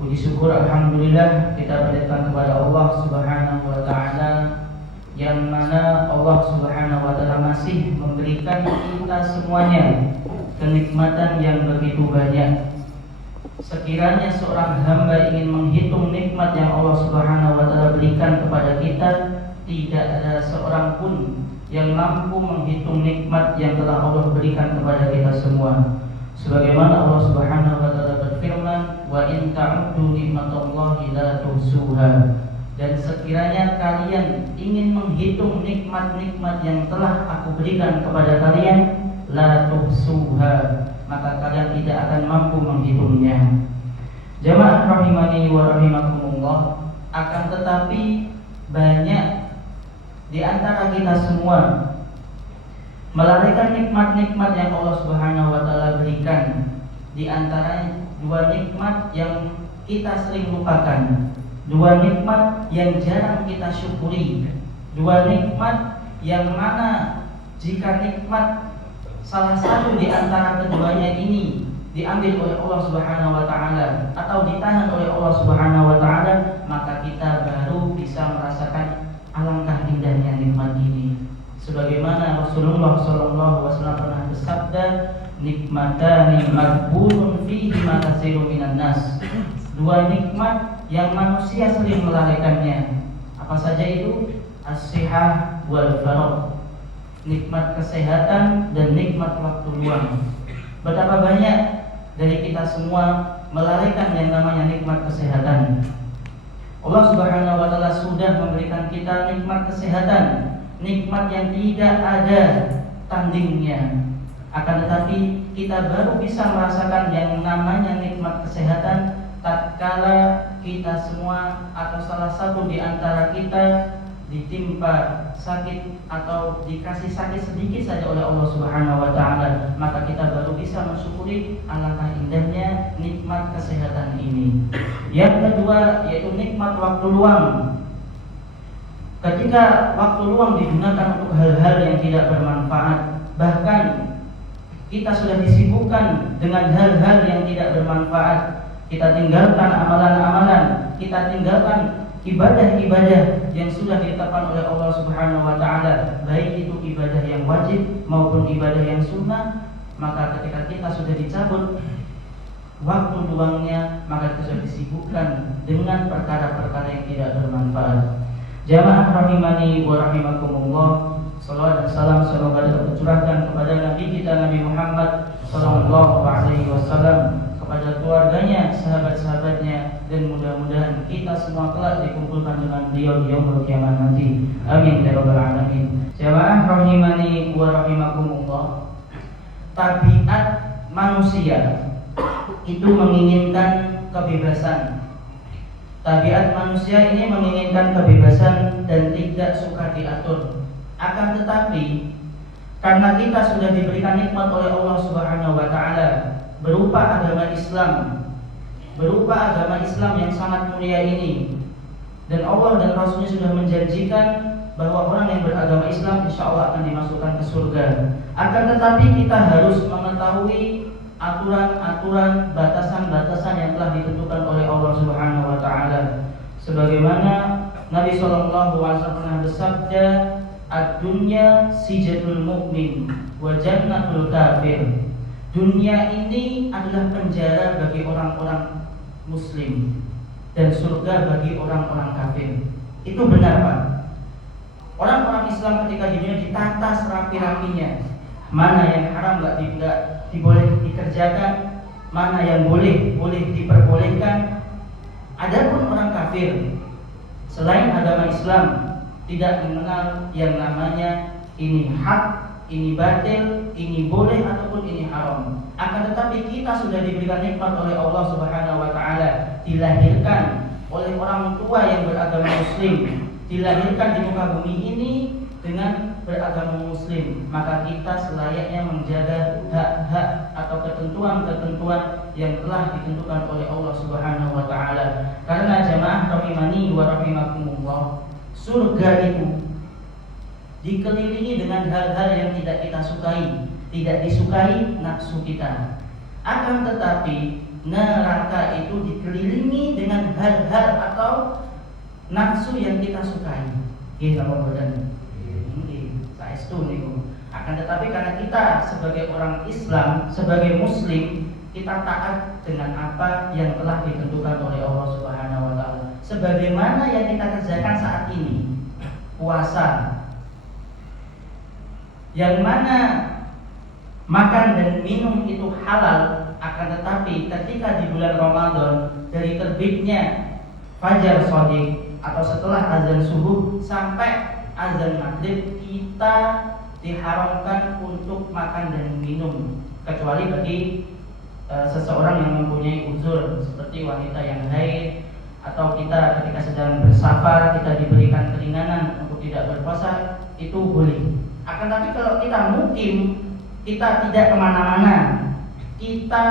Puji syukur alhamdulillah kita panjatkan kepada Allah Subhanahu wa taala, yang mana Allah Subhanahu wa taala masih memberikan kita semuanya kenikmatan yang begitu banyak. Sekiranya seorang hamba ingin menghitung nikmat yang Allah Subhanahu wa taala berikan kepada kita, tidak ada seorang pun yang mampu menghitung nikmat yang telah Allah berikan kepada kita semua. Sebagaimana Allah Subhanahu wa taala berfirman, "Wa in ta'uddu nikmatallahi la tuhsuha." Dan sekiranya kalian ingin menghitung nikmat-nikmat yang telah aku berikan kepada kalian, la tuhsuha, maka kalian tidak akan mampu menghitungnya. Jamaah rahimani wa rahimakumullah, akan tetapi banyak di antara kita semua melalaikan nikmat-nikmat yang Allah Subhanahu wa taala berikan. Di antaranya dua nikmat yang kita sering lupakan, dua nikmat yang jarang kita syukuri, dua nikmat yang mana jika nikmat salah satu di antara keduanya ini diambil oleh Allah Subhanahu wa taala atau ditahan oleh Allah Subhanahu wa taala, maka kita baru bisa merasakan alangkah indahnya nikmat ini. Sebagaimana Rasulullah SAW pernah bersabda, nikmatani maghbunun fihi ma katsirun minan nas. Dua nikmat yang manusia sering melalaikannya. Apa saja itu? As-sihah wal faragh. Nikmat kesehatan dan nikmat waktu luang. Betapa banyak dari kita semua melalaikan yang namanya nikmat kesehatan. Allah Subhanahu wa taala sudah memberikan kita nikmat kesehatan, nikmat yang tidak ada tandingnya. Akan tetapi kita baru bisa merasakan yang namanya nikmat kesehatan tatkala kita semua atau salah satu di antara kita ditimpa sakit atau dikasih sakit sedikit saja oleh Allah Subhanahu wa taala, maka kita baru bisa mensyukuri alangkah indahnya nikmat kesehatan ini. Yang kedua yaitu nikmat waktu luang. Ketika waktu luang digunakan untuk hal-hal yang tidak bermanfaat, bahkan kita sudah disibukkan dengan hal-hal yang tidak bermanfaat, kita tinggalkan amalan-amalan, kita tinggalkan ibadah-ibadah yang sudah ditetapkan oleh Allah Subhanahu wa taala, baik itu ibadah yang wajib maupun ibadah yang sunnah, maka ketika kita sudah dicabut waktu luangnya, maka kita sudah disibukkan dengan perkara-perkara yang tidak bermanfaat. Jamaah rahimani wa rahimakumullah, salawat dan salam semoga tercurahkan kepada Nabi kita Nabi Muhammad sallallahu alaihi wasallam, kepada keluarganya, sahabat-sahabatnya, dan mudah-mudahan kita semua kelak dikumpulkan dengan beliau di yaumul qiyamah nanti. Amin ya rabbal alamin. Jamaah rahimani wa rahimakumullah, tabiat manusia itu menginginkan kebebasan. Tabiat manusia ini menginginkan kebebasan dan tidak suka diatur. Akan tetapi karena kita sudah diberikan nikmat oleh Allah Subhanahu wa taala berupa agama Islam, berupa agama Islam yang sangat mulia ini, dan Allah dan Rasulnya sudah menjanjikan bahwa orang yang beragama Islam insya Allah akan dimasukkan ke surga. Akan tetapi kita harus mengetahui aturan-aturan, batasan-batasan yang telah ditentukan oleh Allah Subhanahu wa taala. Sebagaimana Nabi sallallahu alaihi wasallam pernah bersabda, "Ad-dunya sijnul mu'min wa jannatul kafir." Dunia ini adalah penjara bagi orang-orang muslim dan surga bagi orang-orang kafir. Itu benar, Pak. Orang-orang Islam ketika di dunia ditata serapi-rapinya. Mana yang haram tidak diboleh dikerjakan, mana yang boleh diperbolehkan. Adapun orang kafir selain agama Islam tidak mengenal yang namanya ini hak, ini batil, ini boleh ataupun ini haram. Akan tetapi kita sudah diberikan nikmat oleh Allah Subhanahu wa taala, dilahirkan oleh orang tua yang beragama muslim, dilahirkan di muka bumi ini dengan beragama muslim, maka kita selayaknya menjaga hak-hak atau ketentuan-ketentuan yang telah ditentukan oleh Allah Subhanahu wa taala. Karena jamaah rahimani wa rahimakumullah, surga itu dikelilingi dengan hal-hal yang tidak kita sukai, tidak disukai nafsu kita. Akan tetapi neraka itu dikelilingi hal-hal atau nafsu yang kita sukai. Nggih napa boten? Nggih, saestu niku. Akan tetapi karena kita sebagai orang Islam, sebagai muslim, kita taat dengan apa yang telah ditentukan oleh Allah Subhanahu wa taala. Sebagaimana yang kita kerjakan saat ini, puasa. Yang mana makan dan minum itu halal, akan tetapi ketika di bulan Ramadan dari terbitnya fajar shadiq atau setelah azan subuh sampai azan maghrib, kita diharamkan untuk makan dan minum kecuali bagi seseorang yang mempunyai uzur seperti wanita yang haid, atau kita ketika sedang bersafar kita diberikan keringanan untuk tidak berpuasa, itu boleh. Akan tapi kalau kita mukim, kita tidak kemana-mana, kita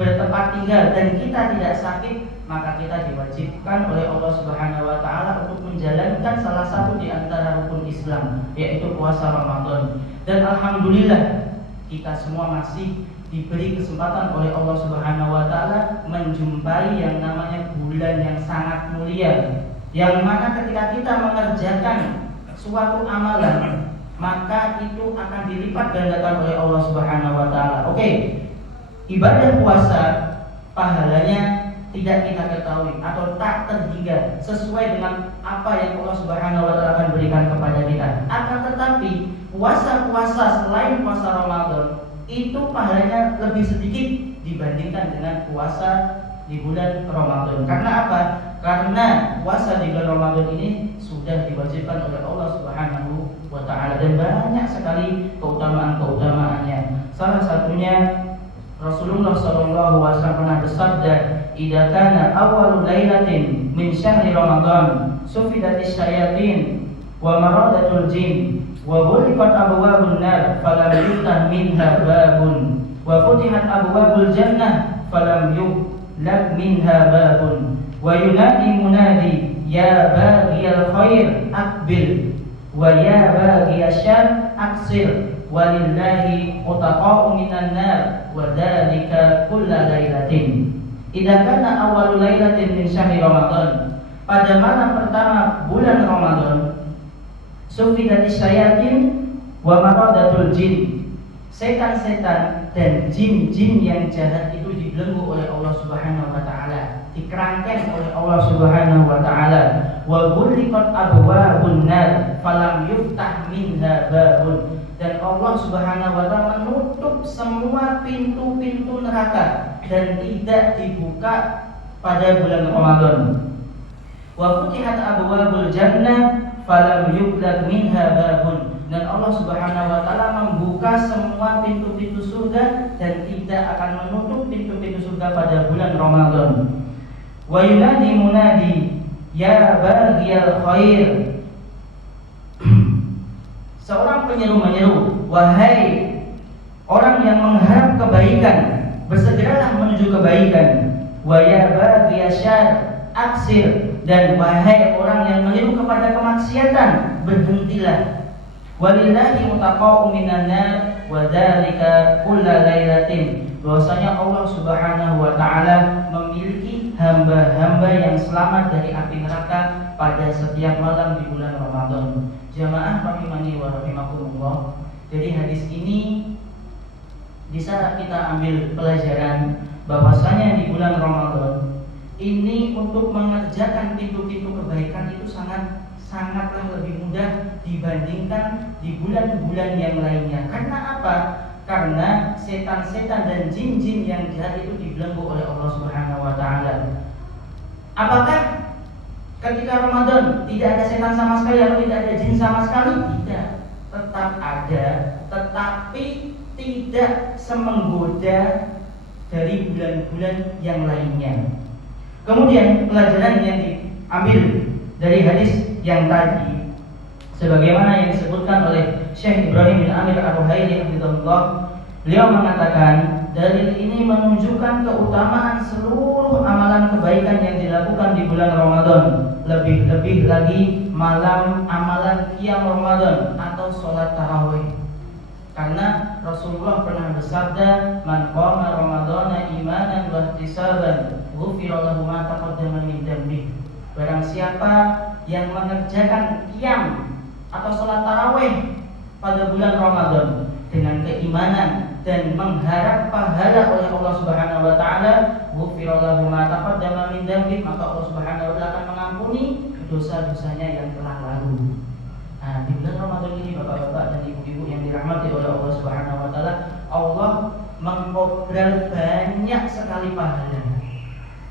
bertempat tinggal dan kita tidak sakit, maka kita diwajibkan oleh Allah Subhanahu wa taala untuk menjalankan salah satu di antara rukun Islam, yaitu puasa Ramadan. Dan alhamdulillah kita semua masih diberi kesempatan oleh Allah Subhanahu wa taala menjumpai yang namanya bulan yang sangat mulia, yang mana ketika kita mengerjakan suatu amalan, maka itu akan dilipat gandakan oleh Allah Subhanahu wa taala. Oke. Ibadah puasa pahalanya tidak kita ketahui atau tak terhingga sesuai dengan apa yang Allah Subhanahu wa taala akan berikan kepada kita. Akan tetapi puasa-puasa selain puasa Ramadan itu pahalanya lebih sedikit dibandingkan dengan puasa di bulan Ramadan. Karena apa? Karena puasa di bulan Ramadan ini sudah diwajibkan oleh Allah Subhanahu wa taala dan banyak sekali keutamaan-keutamaannya. Salah satunya Rasulullah sallallahu alaihi wasallam pernah bersabda, "Idza kana awwalu lailatin min syahri Ramadan, sufidatis syayatin wa maradatul jin wa ghuliqat abwabun nar falam yuftah minha babun wa futihat abwabul jannah falam yughlaq minha babun wa yunadi munadi ya baghiyal khair aqbil wa ya baghiyasy syarr aqsir walillahi utaqa'u minan nar wa dzalika kulla lailatin." Idza kana awwalu lailatin min syahri Ramadan, pada malam pertama bulan Ramadan, sufidatis syayatin wa maradatul jin, setan-setan dan jin-jin yang jahat itu dibelenggu oleh Allah Subhanahu wa taala, dikerangkeng oleh Allah Subhanahu wa taala. Wa ghuliqat abwabun nar falam yuftah minha babun, dan Allah Subhanahu wa taala menutup semua pintu-pintu neraka dan tidak dibuka pada bulan Ramadan. Wa futihat abwabul jannah falam yughlaq minha babun, dan Allah Subhanahu wa taala membuka semua pintu-pintu surga dan tidak akan menutup pintu-pintu surga pada bulan Ramadan. Wa yunadi munadi ya baghiyal khair, seorang penyeru menyeru, wahai orang yang mengharap kebaikan, bersegeralah menuju kebaikan. Wa ya baghiyasy syarr aksir, dan wahai orang yang menyeru kepada kemaksiatan, berhentilah. Walillahi mutaqa'u minan nar wa dzalika kulla lailatin, bahwasanya Allah Subhanahu wa taala memiliki hamba-hamba yang selamat dari api neraka pada setiap malam di bulan Ramadan. Jamaah rahimani wa rahimakumullah. Jadi hadis ini bisa kita ambil pelajaran bahwasanya di bulan Ramadan ini untuk mengerjakan pintu-pintu kebaikan itu sangatlah lebih mudah dibandingkan di bulan-bulan yang lainnya. Karena apa? Karena setan-setan dan jin-jin yang jahat itu dibelenggu oleh Allah Subhanahu wa taala. Apakah ketika Ramadan tidak ada setan sama sekali atau tidak ada jin sama sekali? Tidak, tetap ada, tetapi tidak semenggoda dari bulan-bulan yang lainnya. Kemudian pelajaran yang diambil dari hadis yang tadi, sebagaimana yang disebutkan oleh Syekh Ibrahim bin Amir Ar-Ruhaili hafizahullah, beliau mengatakan dalil ini menunjukkan keutamaan seluruh amalan kebaikan yang dilakukan di bulan Ramadan, lebih-lebih lagi malam amalan qiyam Ramadan atau sholat tarawih. Karena Rasulullah pernah bersabda, "Man qama Ramadhana imanan wa ihtisaban, ghufira lahu ma taqaddama min dhanbihi." siapa yang mengerjakan qiyam atau sholat tarawih pada bulan Ramadan dengan keimanan dan mengharap pahala oleh Allah Subhanahu wa taala, ghufira lahu ma taqaddama min dzambi, maka Allah Subhanahu wa taala akan mengampuni dosa-dosanya yang telah lalu. Nah, di bulan Ramadan ini Bapak-bapak dan Ibu-ibu yang dirahmati oleh Allah Subhanahu wa taala, Allah mengobrol banyak sekali pahala.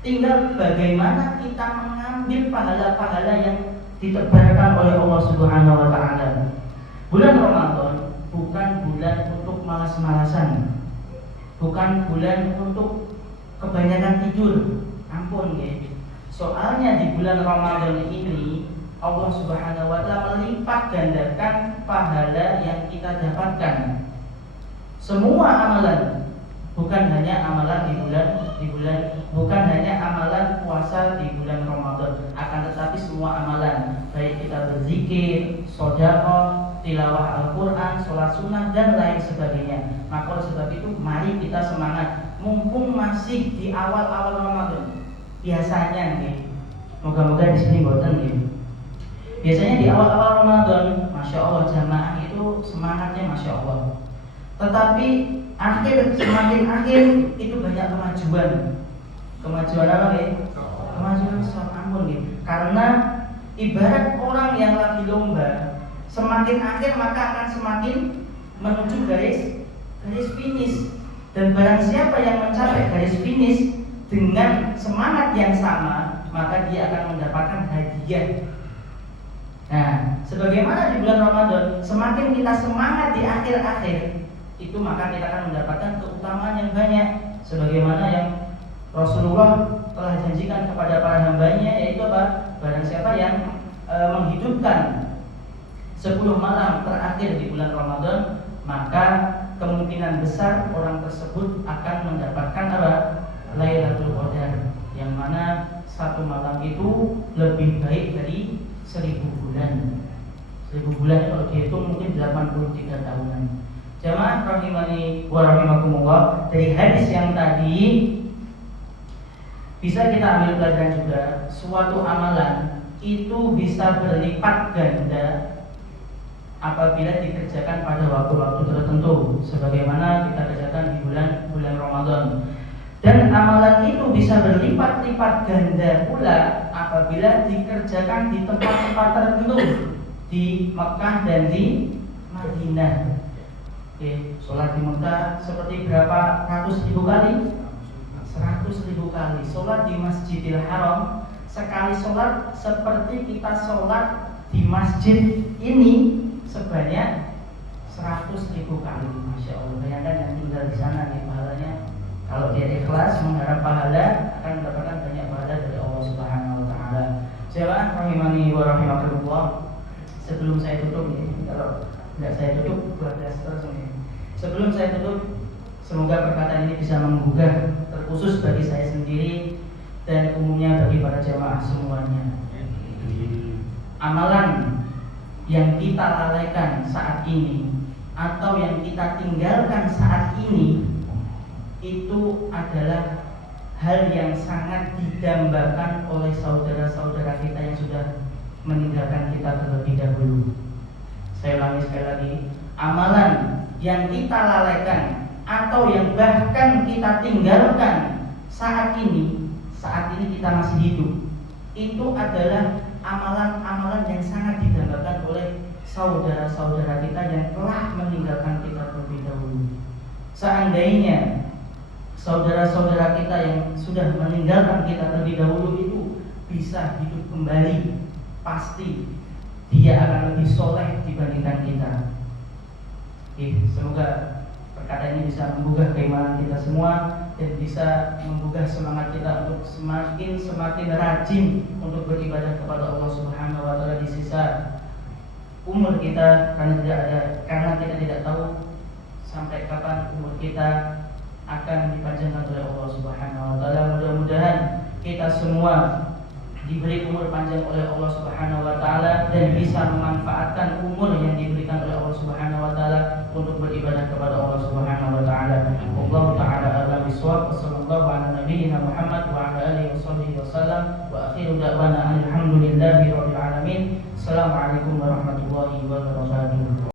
Tinggal bagaimana kita mengambil pahala-pahala yang ditebarkan oleh Allah Subhanahu wa taala. Bulan Ramadan bukan bulan untuk malas-malasan. Bukan bulan untuk kebanyakan tidur. Ampun ya. Soalnya di bulan Ramadan ini Allah Subhanahu wa taala melipat gandakan pahala yang kita dapatkan. Semua amalan, bukan hanya amalan bukan hanya amalan puasa di bulan Ramadan, akan tetapi semua amalan, baik kita berzikir, sedekah, tilawah Al-Quran, sholat sunnah dan lain sebagainya. Maka oleh sebab itu mari kita semangat, mumpung masih di awal-awal Ramadan. Biasanya nih, moga-moga di sini boten nih. Biasanya di awal-awal Ramadan, masya Allah jamaah itu semangatnya masya Allah. Tetapi semakin akhir itu banyak kemajuan. Kemajuan apa nih? Kemajuan sholat ampun nih. Karena ibarat orang yang lagi lomba, semakin akhir maka akan semakin menuju garis finish. Dan barang siapa yang mencapai garis finish dengan semangat yang sama, maka dia akan mendapatkan hadiah. Nah, sebagaimana di bulan Ramadan, semakin kita semangat di akhir-akhir, itu maka kita akan mendapatkan keutamaan yang banyak. Sebagaimana yang Rasulullah telah janjikan kepada para hambanya, yaitu apa? Barang siapa yang menghidupkan 10 malam terakhir di bulan Ramadan, maka kemungkinan besar orang tersebut akan mendapatkan apa? Lailatul Qadar, yang mana satu malam itu lebih baik dari 1000 bulan. 1000 bulan kalau dihitung mungkin 83 tahunan. Jamaah rahimani wa rahimakumullah, dari hadis yang tadi bisa kita ambil pelajaran juga, suatu amalan itu bisa berlipat ganda apabila dikerjakan pada waktu-waktu tertentu, sebagaimana kita kerjakan di bulan Ramadan. Dan amalan itu bisa berlipat-lipat ganda pula apabila dikerjakan di tempat-tempat tertentu, di Mekah dan di Madinah. Oke, sholat di Mekah seperti berapa ratus ribu kali? 100.000 kali. Sholat di Masjidil Haram, sekali sholat seperti kita sholat di masjid ini sebanyak 100.000 kali. Masya Allah, bayangkan yang tinggal di sana nih pahalanya. Kalau dia ikhlas mengharap pahala, akan mendapatkan banyak pahala dari Allah Subhanahu wa taala. Jemaah rahimani wa rahimakumullah, sebelum saya tutup nih, kalau tidak saya tutup 12 terus nih. Sebelum saya tutup, semoga perkataan ini bisa menggugah, terkhusus bagi saya sendiri dan umumnya bagi para jemaah semuanya. Amalan yang kita lalaikan saat ini atau yang kita tinggalkan saat ini, itu adalah hal yang sangat didambakan oleh saudara-saudara kita yang sudah meninggalkan kita terlebih dahulu. Saya ulangi sekali lagi, amalan yang kita lalaikan atau yang bahkan kita tinggalkan saat ini kita masih hidup, itu adalah amalan-amalan yang sangat didambakan oleh saudara-saudara kita yang telah meninggalkan kita terlebih dahulu. Seandainya saudara-saudara kita yang sudah meninggalkan kita terlebih dahulu itu bisa hidup kembali, pasti dia akan lebih soleh dibandingkan kita. Oke, semoga perkataan ini bisa menggugah keimanan kita semua dan bisa menggugah semangat kita untuk semakin rajin untuk beribadah kepada Allah Subhanahu wa taala di sisa umur kita, karena kita tidak tahu sampai kapan umur kita akan dipanjangkan oleh Allah Subhanahu wa taala. Mudah-mudahan kita semua diberi umur panjang oleh Allah Subhanahu wa taala dan bisa memanfaatkan umur yang diberikan oleh Allah Subhanahu wa taala untuk beribadah kepada Allah Subhanahu wa taala. Wallahu taala a'lam bishawab. Wassallallahu ala nabiyyina Muhammad wa ala alihi wasallam wa akhiru da'wana alhamdulillahi rabbil alamin. Assalamualaikum warahmatullahi wabarakatuh.